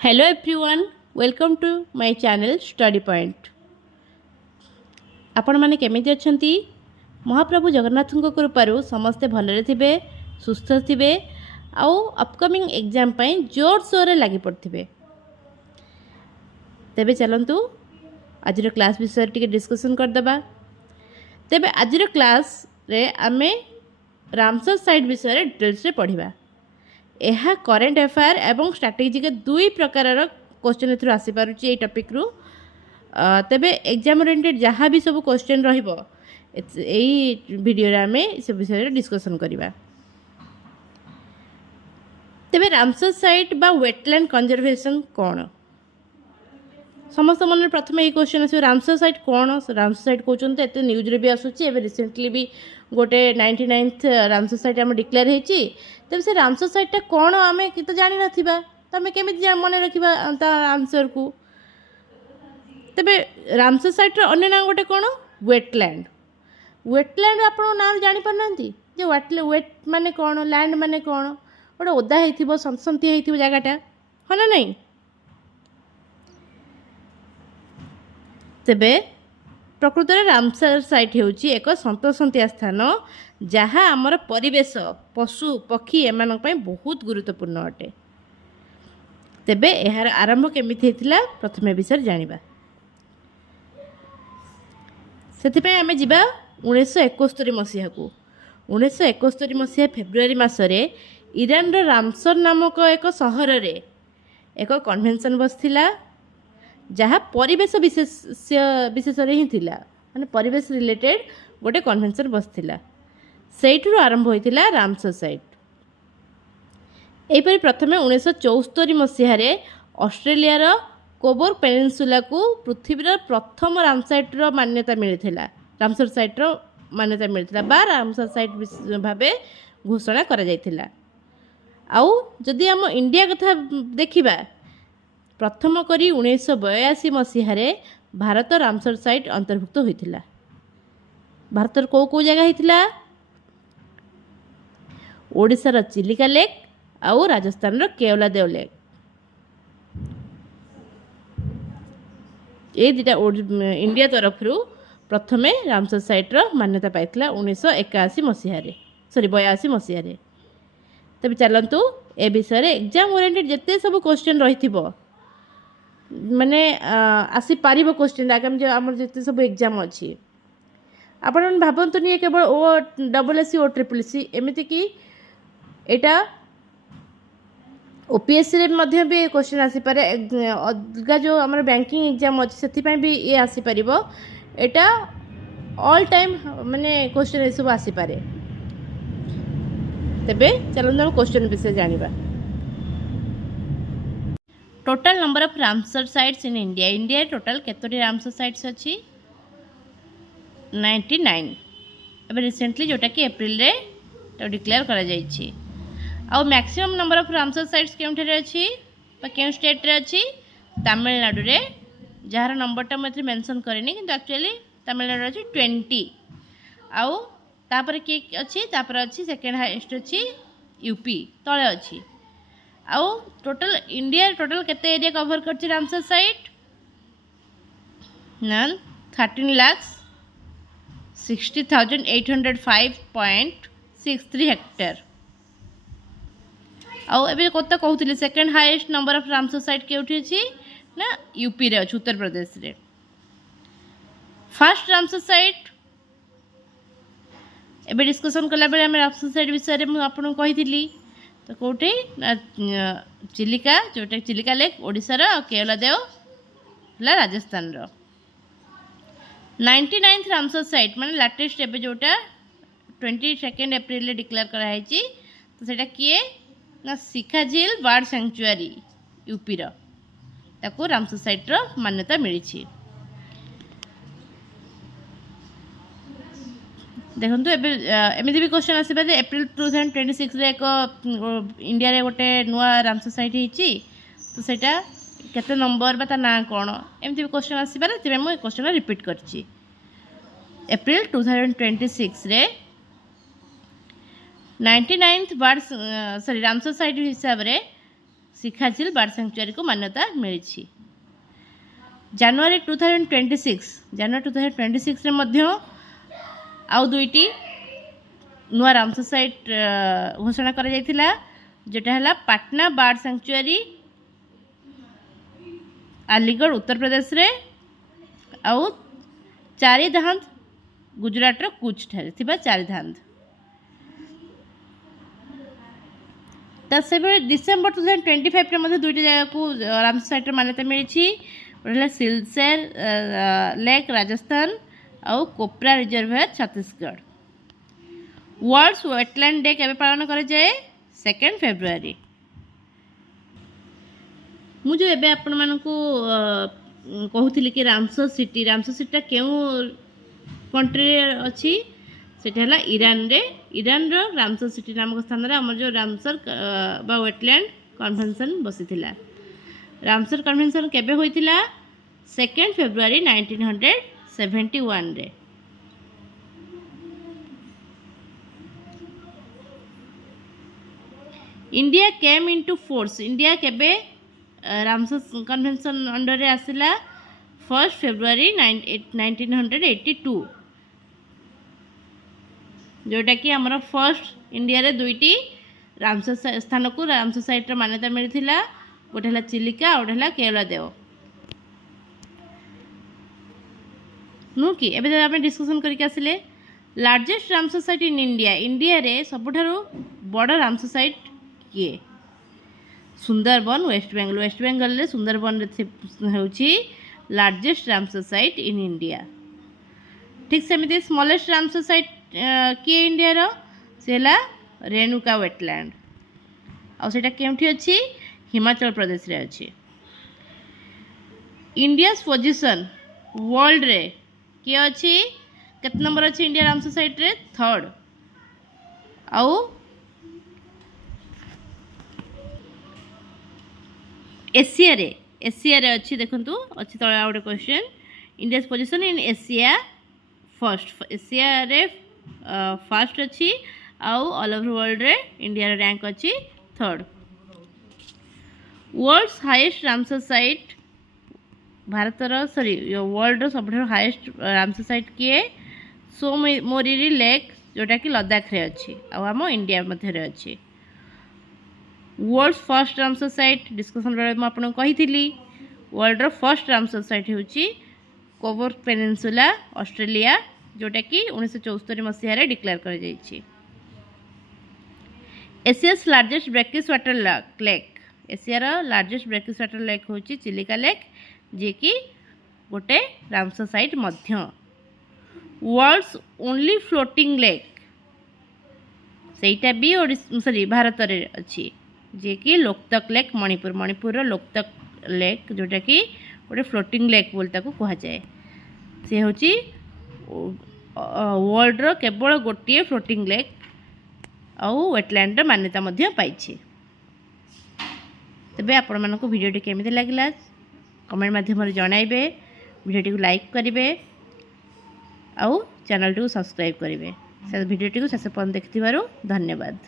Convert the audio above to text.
Hello everyone, welcome to my channel Study Point. आपण माने केमिति अछंती? महाप्रभु जगन्नाथଙ୍କ कृपाରୁ ସମସ୍ତେ ଭଲରେ ଥିବେ, ସୁସ୍ଥ ଥିବେ ଆଉ अपकमिंग एग्जाम ପାଇଁ जोर सोरे लागि पड़थिबे। तेबे चलंतु आजिर क्लास विषय टिके डिस्कशन कर दबा। तेबे आजिर क्लास रे आमे रामसर साइट विषय डिटेल्स रे पढ़िबा। यह करेन्ट अफेयर एवं स्ट्राटेजी के दुई प्रकार क्वेश्चन एथुर आसी पारुची ए टॉपिक रु। तेबे एग्जाम ओरिएंटेड जहाँ भी सब क्वेश्चन रहिबो एई वीडियो रे आमे से विषय रे डिस्कशन करिबा। तेबे रामसर साइट बा वेटलैंड कंजर्वेशन कोन? समस्त मन प्रथम ये क्वेश्चन आस रामसर साइट कौन? रामसर साइट कहते एत न्यूज रे भी आसूची एवं रिसेंटली भी गोटे 99th रामसर साइट आम डिक्लेयर होती। तेज से रामसर साइटा कौन आम तो जानी ना तो आम केमी मन रखा आंसर को। तेबे रामसर साइट अन्य ना गोटे कौन? वेटलैंड। वेटलैंड आप ना जापार जे वेट माने कौन, लैंड माने कौन? गोटे ओदा हो सनसंती हो जगटा हाँ ना नहीं। तेबे प्रकृत में रामसर साइट होची एक सन्तसंतिया स्थान जहाँ आमर परिवेश पशु पक्षी एमान बहुत गुरुत्वपूर्ण अटे। तेबे यार आरंभ केमिति हेतिला प्रथमे विषय जानिबा। सेथिपे आमे जिबा 1971 मसीहा को। 1971 मसीहा फेब्रुआरी मासरे ईरान रो रामसर नामक एक सहर रे एक कन्वेंशन बसथिला जहाँ परिवेश विशेष ही थिला, माने परिवेश रिलेटेड गोटे कन्वेंशन बसथिला। सेठु आरंभ होइथिला रामसर साइट। एपरि प्रथमे 1974 मसीह ऑस्ट्रेलिया कोबर पेनिनसुला को पृथ्वीर प्रथम रामसाइट्र मान्यता मिलता। रामसर साइट्र मान्यता मिलता बा रामसर साइट भावे घोषणा करा जायथिला। आउ जदि आम इंडिया कथा देखिबा प्रथम करी 1982 मसीह भारत रामसर साइट अंतर्भुक्त होइथिला। भारतर को जगह होइथिला? ओडिशार चिलिका लेक आउ राजस्थान केवलादेव लेक। ये दुटा इंडिया तरफ प्रथमे रामसर साइट्र मान्यता पाइथिला 1981 मसीह 82 मसीह। तबे चलंतु ए विषय एग्जाम ओरिएंटेड जते सब क्वेश्चन रहिथिबो माने आसी पारिबो क्वेश्चन आगामी जो आमर जते सब एग्जाम अछि आपण भाबंतु नि केवल ओ डबल एससी ओ ट्रिपल सी एमिति कि एटा ओपीएससी रे मध्य भी क्वेश्चन आसी पारे। अलगा जो आमर बैंकिंग एग्जाम अछि सेति पय भी ए आसी परिबो। एटा ऑल टाइम माने क्वेश्चन ए सब आसी पारे। तबे चलंतु हम क्वेश्चन विषय जानिबा। Total number of Ramsar sites in India. India total केतोटी रामसर साइट्स अच्छी? 99। अब रिसेंटली जोटा कि एप्रिल रे तो डिक्लेयर करा जायछि। आउ maximum number of Ramsar sites केउठरे अछि बा केउ स्टेट रे अछि? तमिलनाडु रे, जार नंबरटा मते मेंशन करेनी किंतु एक्चुअली तमिलनाडु अछि 20। आउ तापर के अछि? तापर अछि सेकंड हाईएस्ट अछि यूपी तळे अछि। आउ टोटल इंडिया टोटल केते एरिया कवर करछि रामसर साइट? ना 13,60,805.63 हेक्टर। आउ एबे कोता कहउथिले second highest number of Ramsar site केउठी अछि ना यूपी रे अछि, उत्तर प्रदेश रे। फर्स्ट रामसर साइट एबे डिस्कशन कला बेले हम रामसर साइट विषय रे मु आपन कहिथिली तो कोठी चिलिका जोटा चिलिका लेक ओडिशार और केवलादेव हला राजस्थान रो। 99th रामसर साइट माने लेटेस्ट एबे जोटा 22 एप्रिल ले डिक्लेयर करा हैछि तो सेटा किए ना शिखा झील बर्ड सैंक्चुअरी यूपी रो ताको रामसर साइट रो मान्यता मिली। देखो एमती भी क्वेश्चन आसपा एप्रिल 2026 रे एक इंडिया रे गोटे नुआ रामसर साइट होती तो सेटा केते नंबर बा ना कौन एमती भी क्वेश्चन आसपारे तेज मुझे क्वेश्चन रिपीट करछि। एप्रिल 2026 रे 99th बर्ड रामसर साइट हिसाब रे ଶିଖାଝିଲ ବାର୍ଡ ସାଙ୍କ୍ଚୁଆରୀକୁ ମାନ୍ୟତା ମିଳିଛି। ଜାନୁଆରୀ 2026ରେ ମଧ୍ୟ ଆଉ ଦୁଇଟି ନୂଆ ରାମସର ସାଇଟ୍ ଘୋଷଣା କରାଯାଇଥିଲା, ଯେଉଁଟା ହେଲା ପାଟନା ବାର୍ଡ ସାଙ୍କ୍ଚୁଆରୀ ଆଲିଗଡ଼ ଉତ୍ତରପ୍ରଦେଶରେ, ଆଉ ଚାରିଧାନ୍ଦ ଗୁଜରାଟର କୁଚ୍ଠାରେ ଥିବା ଚାରିଧାନ୍ଦ। ତ ସେଭଳି ଡିସେମ୍ବର 2025ରେ ମଧ୍ୟ ଦୁଇଟି ଜାଗାକୁ ରାମସର ସାଇଟ୍ର ମାନ୍ୟତା ମିଳିଛି। ଗୋଟେ ହେଲା ସିଲଚର ଲେକ୍ ରାଜସ୍ଥାନ ଆଉ Kopra ରିଜର୍ଭର Chhattisgarh. World's wetland day କେବେ ପାଳନ କରାଯାଏ? 2 ଫେବୃଆରୀ। ମୁଁ ଯେଉଁ ଏବେ ଆପଣମାନଙ୍କୁ କହୁଥିଲି କି ରାମସର ସିଟିଟା କେଉଁ କଣ୍ଟ୍ରିରେ ଅଛି? ସେଟା ହେଲା ଇରାନରେ। ଇରାନର ରାମସର ସିଟି ନାମକ ସ୍ଥାନରେ ଆମର ଯେଉଁ ରାମସର ବା ୱେଟଲ୍ୟାଣ୍ଡ କନଭେନସନ୍ ବସିଥିଲା। ରାମସର କନଭେନସନ୍ କେବେ ହୋଇଥିଲା? 2 ଫେବୃଆରୀ 1971ରେ। India came into force. India केबे रामसर कन्वेंशन अंडर रे आसिला? 1 फेब्रुआरी 1982, जोटा कि आमर फर्स्ट इंडिया रे दुईटी रामसर स्थान को रामसर साइट मान्यता मिलता। गोटे है चिलिका और गोटे है केवलादेव। नु कि एबे आम डिस्कसन करके आसिले largest Ramsar site in India. India रे सबुठारु बड़ रामसर साइट किए? सुंदरबन, वेस्ट बेंगल। वेस्ट बेंगल रे सुंदरबन होउछि largest Ramsar site in India. ठीक सेमिति स्मॉलेस्ट रामसर साइट किए इंडिया रो? सेला रेणुका वेटलैंड। आ सेटा केउठी अछि? हिमाचल प्रदेश रे अछि। इंडियास पोजीशन वर्ल्ड रे के अछि? केत नंबर अछि इंडिया रामसर साइट रे? 3rd। आउ एशिया रे अच्छी देखंतु अच्छी तळे out question. India's position in Asia first. Asia रे फर्स्ट अच्छी आउ ऑल ओवर वर्ल्ड रे इंडिया रे रैंक अच्छी 3rd। World's highest Ramsar site भारतर वर्ल्ड रो सबठारु हाईएस्ट रामसर साइट किए? सोमोरिरी लेक, जोटा कि लद्दाख रे अच्छी आउ आम इंडिया मध्य रे अच्छी। World's first Ramsar site discussion बेले मुझे कही वर्ल्ड रो फर्स्ट रामसर साइट होची कोवर पेनिनसुला ऑस्ट्रेलिया, जोटा कि 1974 मसीह डिक्लेयर कर जाइछि। Asia's largest brackish water lake. एशियार लार्जेस्ट ब्रेकिश वाटर लेक होची चिलिका लेक, जे कि गोटे रामसर साइट मध्य। वर्ल्ड्स ओनली फ्लोटिंग लेक सेटा भी भारत रे अच्छी, जे कि लोकतक लेक मणिपुर लोकतक लेक, जोटा कि गोटे फ्लोटिंग लेक बोल ताको कहा जाए। से होची वर्ल्ड रो केवल गोटे फ्लोटिंग लेक आउ वेटलैंड मान्यता मध्य पाइछि। तबे आपण मानको वीडियोटी केमिति लागला कमेंट माध्यम रे जणाइबे। वीडियोटी को लाइक करिवे आउ चैनल को सब्सक्राइब करिवे। से वीडियोटी को शेष पर्यंत देखिथिबारु धन्यवाद।